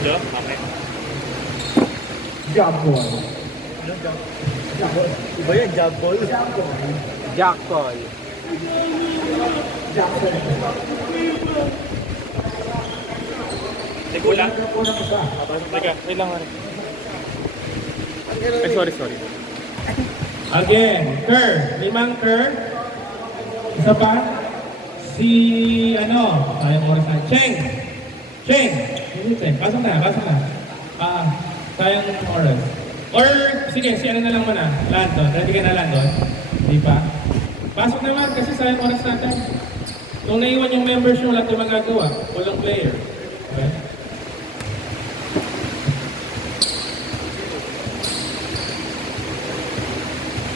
Jo? Okay. Job boy. Ano job? Job boy. Iba yan, job ball. Job boy. Jack Call. Job boy. Teko lang. Unang isa. Teka, wait lang. Ay, sorry. Again, Kerr. 5 Kerr. Isa pa. Si, sayang oras na. Cheng. Hindi Cheng. Pasok na. Sayang oras. Or, sige, si na lang muna. Landon. Ready ka na, Landon? Di pa? Pasok naman kasi sayang oras natin. Kung naiwan yung members nyo, wala ito magagawa. Walang player. Okay?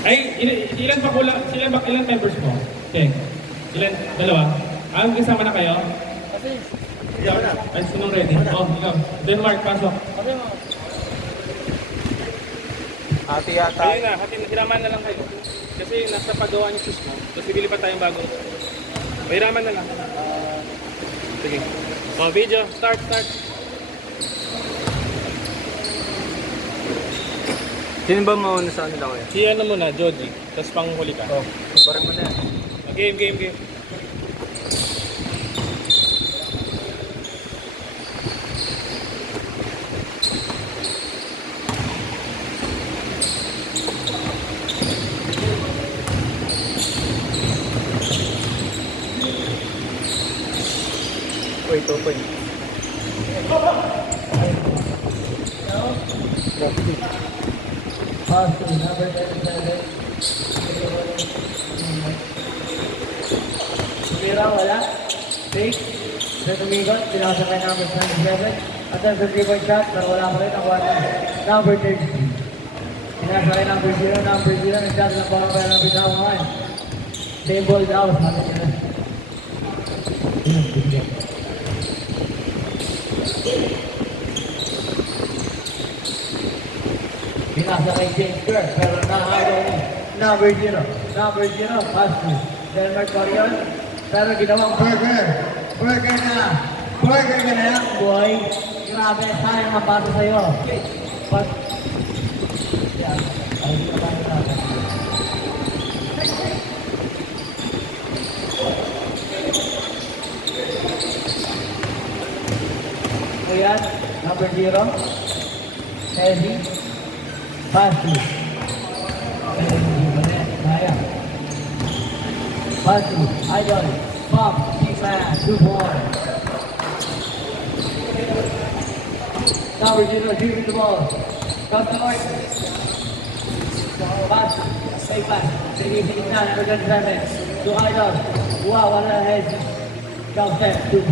Ay, ilan members mo? Okay. Dalawa? Kasama na kayo? Hindi ako na. Ay, sinong ready? Oh, ikaw. Denmark, pasok. Ate yata. Ayun na, hiraman na lang kayo. Kasi nasa pagawa niyo shoes mo. Tapos bibili pa tayong bagong. Hiraman na lang. Sige. Oh, video. Start. Sino ba mauna sa ano lang Si muna, Jody. Tapos panghuli ka. Oh, parang mo na yan. Game. Wait, open. Pass to number 37. Tumira, wala. Take. Then tumigot, pinasa kay number 27. At then sa 3-point shot, pero wala pa rin ang number 33. Pinasa kay number 0, nag-shot lang para kay number 1. Same ball daw, sabi nila. Pinasa kay James Kerr, pero nakakaw ni number 0, pass to Denmark Corion, pero ginawang burger ka na lang, boy. Grabe, sayang ang pato sa'yo. But, yan, ay di ka ba nila. So yan, number 0, heavy. Pass to Idol, Bob, T-Man, 2-1. Number 0, dribbling the ball. Comes to North. Pass, take pass. Sige, na, number 27. To Idol. Wow, wala na head. Downstep, 2.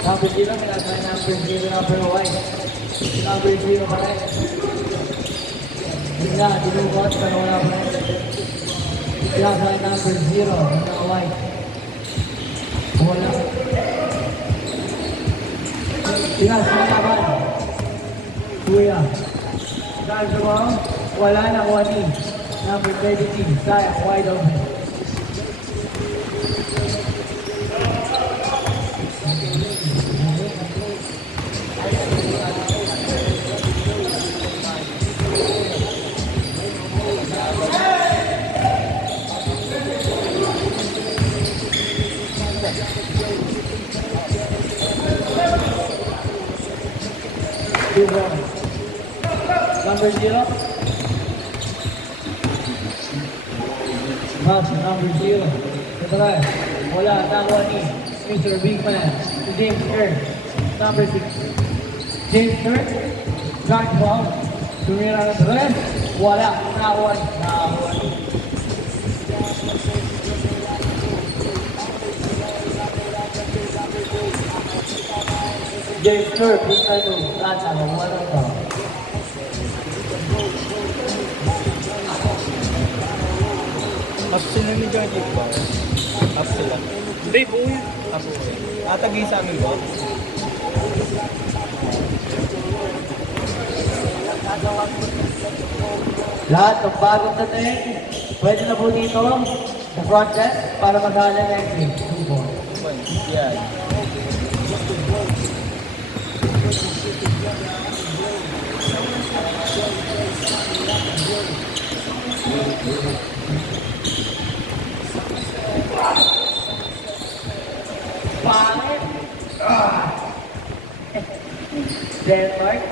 Number 0, pinasa number 0, number 1. Number 0 pa rin. Bigla, dinukot, pero wala pa rin. Pinasa number 0, number 1. Wala. Pinasa naman. Kuya. Dahil mo, wala na kuwani. Number 33, sayang, wide open. Number 0. Pass, number 0. Ito wala, nakuha ni Mr. Big Man, si James Kerr. Number 6. James Kerr, drag ball. Tumira ng dress. Wala, nakuha ni. James Kerr, Big Man, lahat na, wala pa. Up sila ni Georgie ba? Up sila. Hindi, buo yan. Up sila. Atagi sa amin ba? Lahat ng bagong dating, pwede na po dito sa front desk para masali next week. 2 points. Yan. Pangit! Denmark.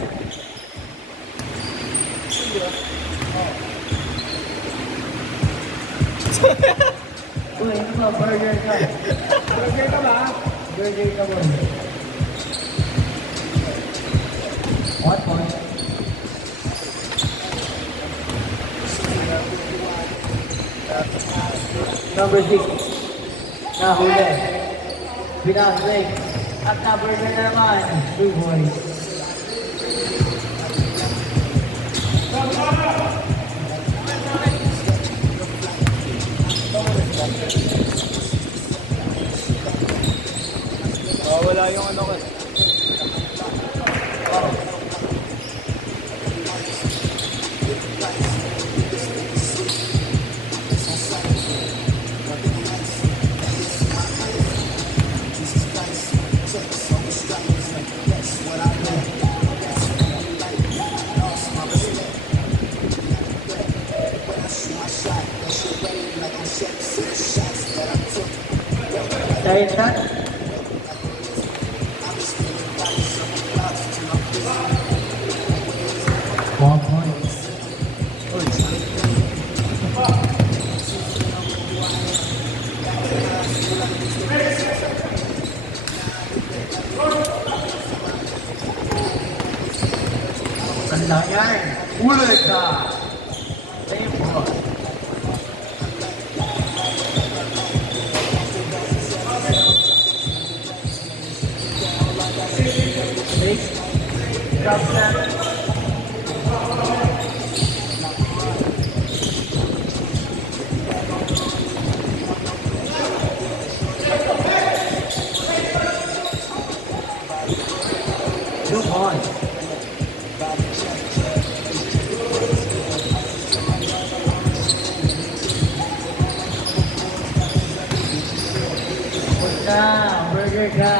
Uy, ano ba? Burger ka. Burger ka ba? Burger ka mo. 1 point. Number 6. Nahuli. Pinahuli. At na-burger na naman. 2 points. Wala yung ano ko. Dahil shot. One point. Ang langan. Ulit ka. Same point. Six. Drop set. Two points. Punta, burger ka.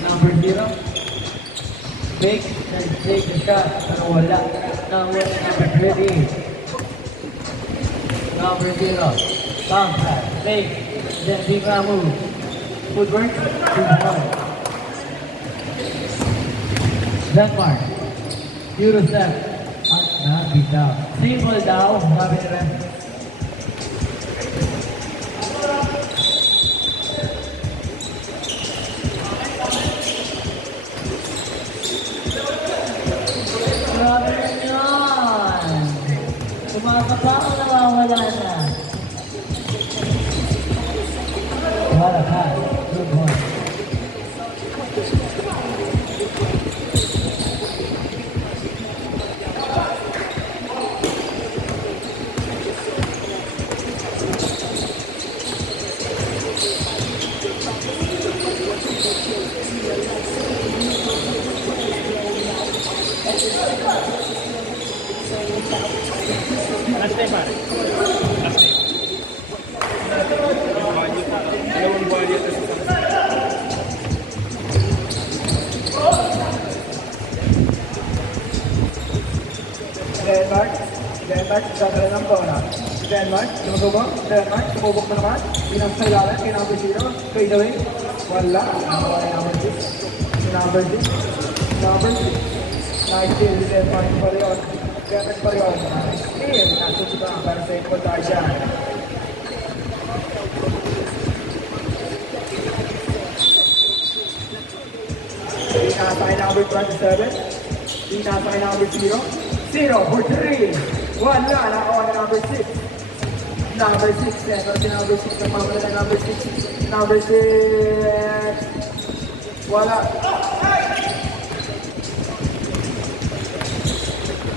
Number 0. Big and take the shot. Pero wala. Number 20. Number 0. Bounce pass. Big. Then big move. Footwork. 2 points. Denmark. Eurostep. At nabitaw. Simple daw. Sabi ni Rem. Grabe na yan. Tumakapa o nawawala na? Wala ka. Good point. Last name pare. Last name. Dalawang buwan yata sa Denmark. Denmark, dadala ng bola. Denmark, lumabog. Denmark, tumubok na naman. Pinagsayalan kay number 0. Fade away. Wala. Wala kay number 6. Number 6. Number 6. Nice steal. Denmark pa rin. Denmark pa rin. Nice steal. Nasusunod na para sa importansya. Pinasa kay number 27. Pinasa kay number 0. 0 for 3. Wala. Nakawa na number 6. Number 6. Pero si number 6 nagpapala na number 6. Number 6. Wala.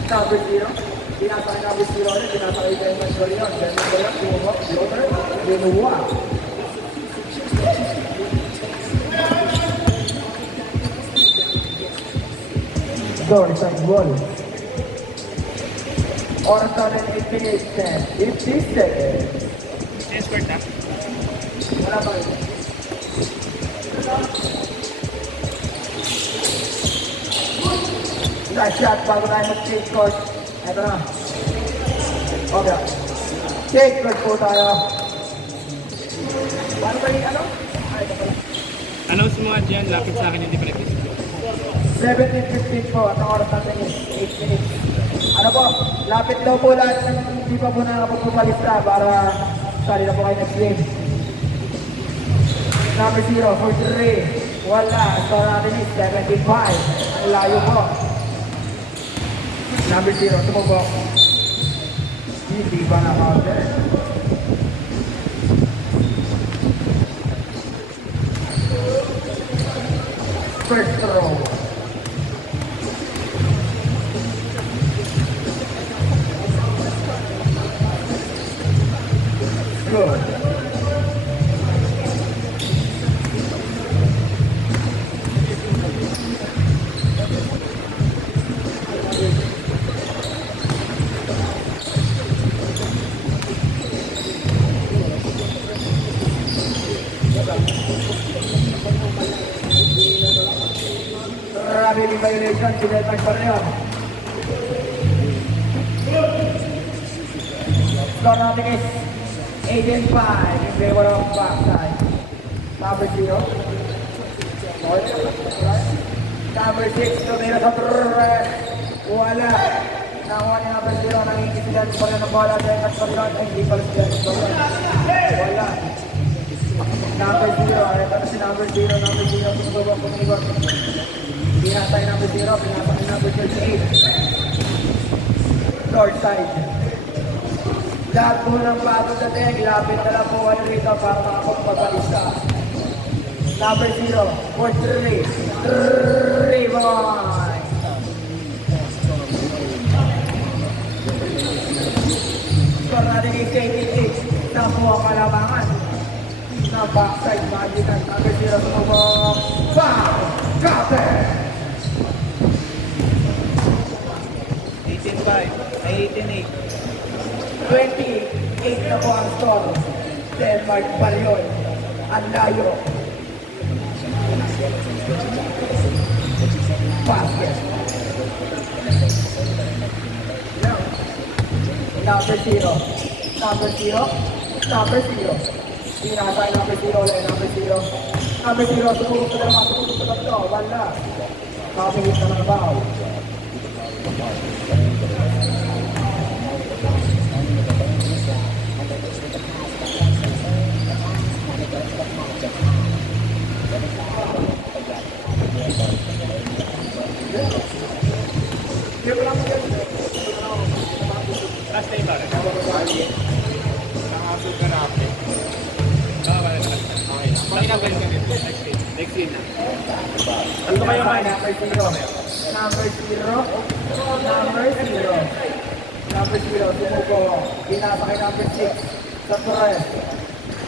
Number 0. Pinasa kay number 0 ulit. Pinasa kay Denmark pa rin yun. Denmark pa rin. Tumubok. Floater. Dinuwa. Door, isang goal. Oras natin 8 minutes and 50 seconds. Change court na. Wala pa rin. Last shot bago tayo mag-change court. Ito na. Okay. Change court po tayo. Paano ba yung ano? Ay, ito pala. Announce mo nga dyan, lapit sa akin yung different. 17:15 po at ang oras natin is 8 minutes. Ano po, lapit daw po lahat ng hindi pa po nakapagpapalista para sali na po kayo next game. Number 0 for 3. Wala. Score natin is 75. Ang layo po. Number 0, tumubok. Hindi ba na-counter? First throw. Good. Grabe violation, sinetag pa rin yun. Score natin is 8-5 in favor of backside. Number 0. Number 6, tumira sa prrrr. Wala. Nakuha ni number 0, nangingisigan pa rin ang bola. At pagkat, hindi pala siya. Wala. Number 0, ito na si number 0. Number 0, tumubok po ni Gordon. Pinatay number 0, pinatay number 38. North side. Lahat po ng bago sa teg, lapit na lang po kayo rito para makapagpapalista. Number 0, for 3. 3 boy! Score natin is 88. Na po ang kalabangan. Na backside, magitan. Number 0, sumubok. Foul! Got it! 18-5. Ay, 18-8. 28 na po ang score. Denmark Balyon. Ang layo. Basket. Number 0. Number 0. Number 0. Pinasay number 0 ulit. Number 0. Number 0. Sumulog sa dalawa. Sumulog sa tatlo. Wala. Nakapihit na ng bahaw. Last time ba? Nakasod ka na ako. Wala na. Okay. Pakinagal ka din. Next game na. Ano ba yung number 0? Number 0. Number 0. Number 0. Sumuko. Binasa kay number 6. Sa Torres.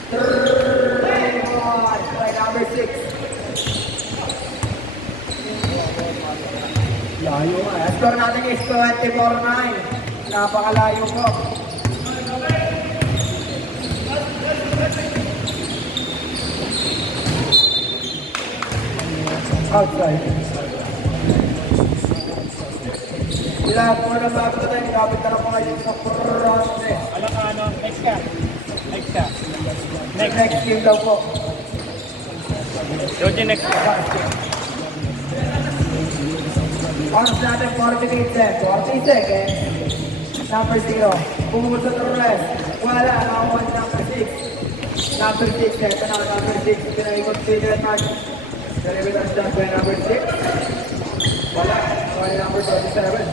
3-1. Kay number 6. Layo nga. Score natin is 24-9. Napakalayo po. Outside. Lahat po na bago na tayo. Kapit na lang po kayo sa process. Ano? Next ka. Next ka. Next game daw po. Georgie, next ka. Oras natin 48 seconds. Number 0. Bumubot sa Torres. Wala. Nakakuha si number 6. Number 6. Ito na number 6. Pinaikot si Denmark. Delivery touchdown by number 6. Wala. Nakakuha ni number 27.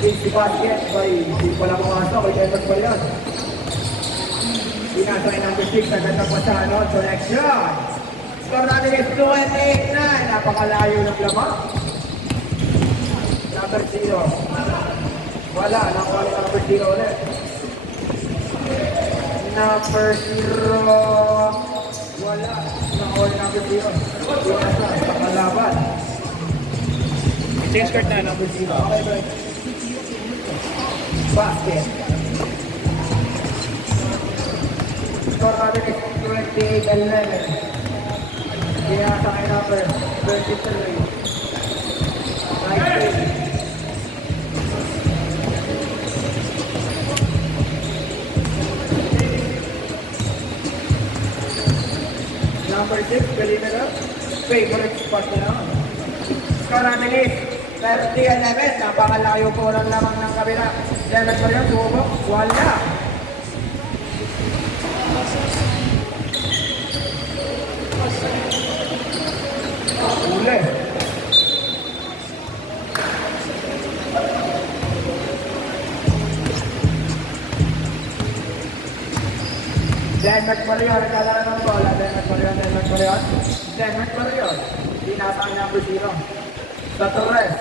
Big basket by hindi pala pumasok. Kay Denmark pa yan. Pinasa kay number 6. Naganda pa sa connection. Score natin is 28-9. Napakalayo ng lamang. Number 0. Wala. Nakuha ni number 0 ulit. Number 0. Wala. Nakuha ni number 0. Pinasa sa kalaban. Change skirt na ano. Number 0. Okay, bro. Basket. Score natin is 28-11. Kaya sa akin number 23. Nice play. Number 6, perimeter. Favorite spot na lang. Score natin is 30-11. Napakalayo po lang lamang ng kabila. Level pa rin, sumubok. Wala. Uli. Denmark Marion, nagkakaroon ng bola. Denmark Marion. Denmark Marion. Tinatang number 0. Sa Torres.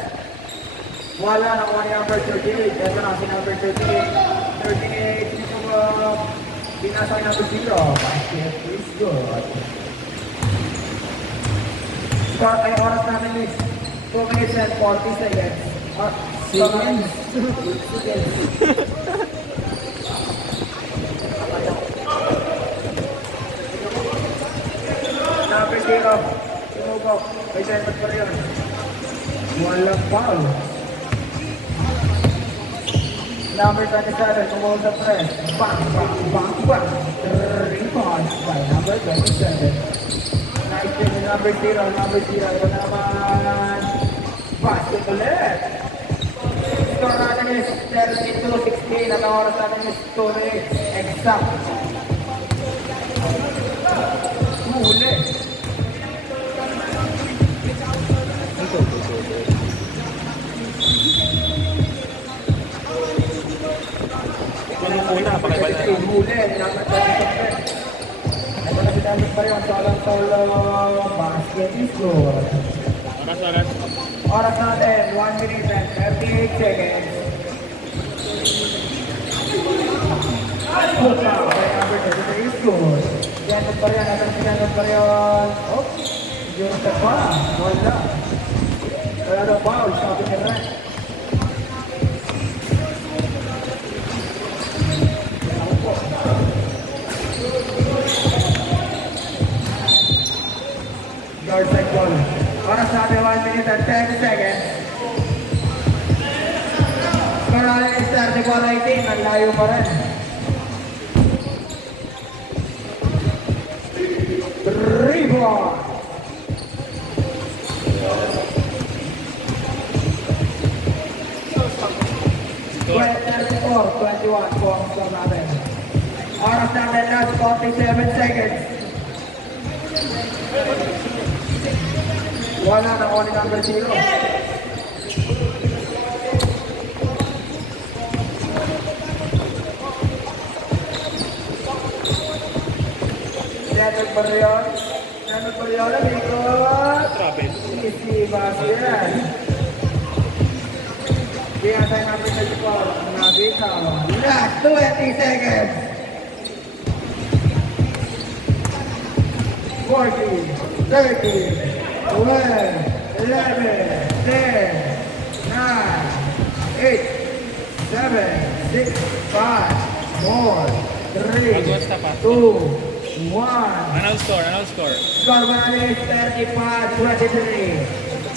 Wala na kuha ni number 38. Ito na si number 38. 38. Tinatang number 0. Basket is good. Score ay oras namin is 2 minutes and 40 seconds. Seconds. Number 0. Sumubok. May Denmark pa rin. Walang foul. Number 27. Tumawag sa press. Bang, bang, bang, bang. Rebound by number 27. Nice play ni number 0. Number 0. Ito naman. Basket ulit. Score natin is 32-16. At ang oras natin is 2 minutes. Exact. Huli. Anong una? Pakiba na. Huli. Number 27. Ito na sinamit pa rin. Solo basket is good. Oras. Oras natin, 1 minute and 38 seconds. Good now, kaya number 23 is good. Sinanod pa rin, natin sinanod pa rin. Oh, yun ka pa. Wala. Wala daw foul, sabi ni Ren. Guard side ball. Oras natin 1 minute and 10 seconds. Score natin is 34-18. Ang layo pa rin. Rebound. 34-21 po ang score natin. Oras natin last 47 seconds. Wala na only number 0. Leonard Barrion. Leonard Barrion, ikot. Trapez. Easy basket. Kaya tayo natin sa ito. Nabitaw. Last 20 seconds. 40, 30, 12, 11, 10, 9, 8, 7, 6, 5, 4, 3, Mag-one stop pa. 2, 1. Announce score. Score natin is 35-23.